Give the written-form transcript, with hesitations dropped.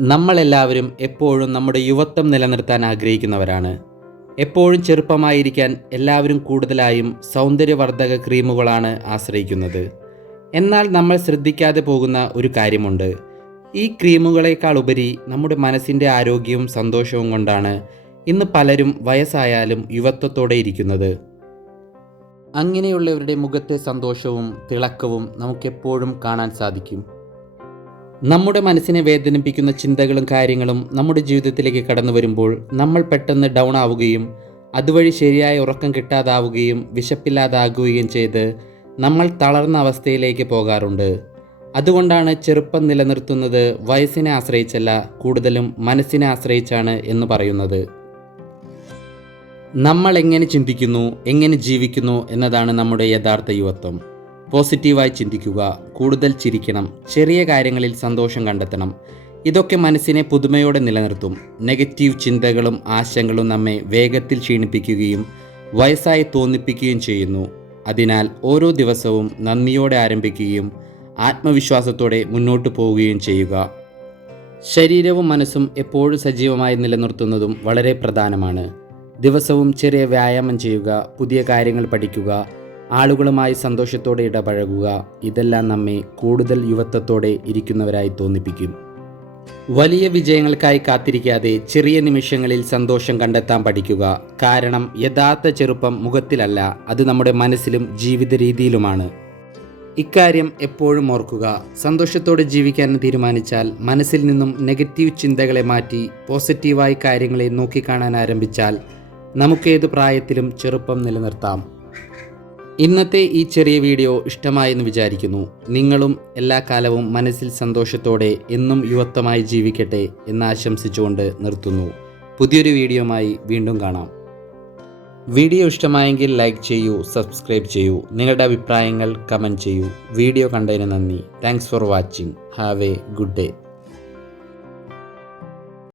നമ്മളെല്ലാവരും എപ്പോഴും നമ്മുടെ യുവത്വം നിലനിർത്താൻ ആഗ്രഹിക്കുന്നവരാണ്. എപ്പോഴും ചെറുപ്പമായിരിക്കാൻ എല്ലാവരും കൂടുതലായും സൗന്ദര്യവർദ്ധക ക്രീമുകളാണ് ആശ്രയിക്കുന്നത്. എന്നാൽ നമ്മൾ ശ്രദ്ധിക്കാതെ പോകുന്ന ഒരു കാര്യമുണ്ട്. ഈ ക്രീമുകളേക്കാൾ ഉപരി നമ്മുടെ മനസ്സിൻ്റെ ആരോഗ്യവും സന്തോഷവും കൊണ്ടാണ് ഇന്ന് പലരും വയസ്സായാലും യുവത്വത്തോടെ ഇരിക്കുന്നത്. അങ്ങനെയുള്ളവരുടെ മുഖത്തെ സന്തോഷവും തിളക്കവും നമുക്കെപ്പോഴും കാണാൻ സാധിക്കും. നമ്മുടെ മനസ്സിനെ വേദനിപ്പിക്കുന്ന ചിന്തകളും കാര്യങ്ങളും നമ്മുടെ ജീവിതത്തിലേക്ക് കടന്നു വരുമ്പോൾ നമ്മൾ പെട്ടെന്ന് ഡൗൺ ആവുകയും അതുവഴി ശരിയായ ഉറക്കം കിട്ടാതാവുകയും വിശപ്പില്ലാതാകുകയും ചെയ്ത് നമ്മൾ തളർന്ന അവസ്ഥയിലേക്ക് പോകാറുണ്ട്. അതുകൊണ്ടാണ് ചെറുപ്പം നിലനിർത്തുന്നത് വയസ്സിനെ ആശ്രയിച്ചല്ല, കൂടുതലും മനസ്സിനെ ആശ്രയിച്ചാണ് എന്ന് പറയുന്നത്. നമ്മൾ എങ്ങനെ ചിന്തിക്കുന്നു, എങ്ങനെ ജീവിക്കുന്നു എന്നതാണ് നമ്മുടെ യഥാർത്ഥ യുവത്വം. പോസിറ്റീവായി ചിന്തിക്കുക, കൂടുതൽ ചിരിക്കണം, ചെറിയ കാര്യങ്ങളിൽ സന്തോഷം കണ്ടെത്തണം. ഇതൊക്കെ മനസ്സിനെ പുതുമയോടെ നിലനിർത്തും. നെഗറ്റീവ് ചിന്തകളും ആശങ്കകളും നമ്മെ വേഗത്തിൽ ക്ഷീണിപ്പിക്കുകയും വയസ്സായി തോന്നിപ്പിക്കുകയും ചെയ്യുന്നു. അതിനാൽ ഓരോ ദിവസവും നന്ദിയോടെ ആരംഭിക്കുകയും ആത്മവിശ്വാസത്തോടെ മുന്നോട്ട് പോവുകയും ചെയ്യുക. ശരീരവും മനസ്സും എപ്പോഴും സജീവമായി നിലനിർത്തുന്നതും വളരെ പ്രധാനമാണ്. ദിവസവും ചെറിയ വ്യായാമം ചെയ്യുക, പുതിയ കാര്യങ്ങൾ പഠിക്കുക, ആളുകളുമായി സന്തോഷത്തോടെ ഇടപഴകുക. ഇതെല്ലാം നമ്മെ കൂടുതൽ യുവത്വത്തോടെ ഇരിക്കുന്നവരായി തോന്നിപ്പിക്കും. വലിയ വിജയങ്ങൾക്കായി കാത്തിരിക്കാതെ ചെറിയ നിമിഷങ്ങളിൽ സന്തോഷം കണ്ടെത്താൻ പഠിക്കുക. കാരണം യഥാർത്ഥ ചെറുപ്പം മുഖത്തിലല്ല, അത് നമ്മുടെ മനസ്സിലും ജീവിത രീതിയിലുമാണ്. ഇക്കാര്യം എപ്പോഴും ഓർക്കുക. സന്തോഷത്തോടെ ജീവിക്കാൻ തീരുമാനിച്ചാൽ, മനസ്സിൽ നിന്നും നെഗറ്റീവ് ചിന്തകളെ മാറ്റി പോസിറ്റീവായി കാര്യങ്ങളെ നോക്കിക്കാണാൻ ആരംഭിച്ചാൽ നമുക്കേത് പ്രായത്തിലും ചെറുപ്പം നിലനിർത്താം. ഇന്നത്തെ ഈ ചെറിയ വീഡിയോ ഇഷ്ടമായെന്ന് വിചാരിക്കുന്നു. നിങ്ങളും എല്ലാ കാലവും മനസ്സിൽ സന്തോഷത്തോടെ എന്നും യുവത്വമായി ജീവിക്കട്ടെ എന്ന് ആശംസിച്ചുകൊണ്ട് നിർത്തുന്നു. പുതിയൊരു വീഡിയോയുമായി വീണ്ടും കാണാം. വീഡിയോ ഇഷ്ടമായെങ്കിൽ ലൈക്ക് ചെയ്യൂ, സബ്സ്ക്രൈബ് ചെയ്യൂ, നിങ്ങളുടെ അഭിപ്രായങ്ങൾ കമൻറ്റ് ചെയ്യൂ. വീഡിയോ കണ്ടതിന് നന്ദി. Thanks for watching. Have A good day.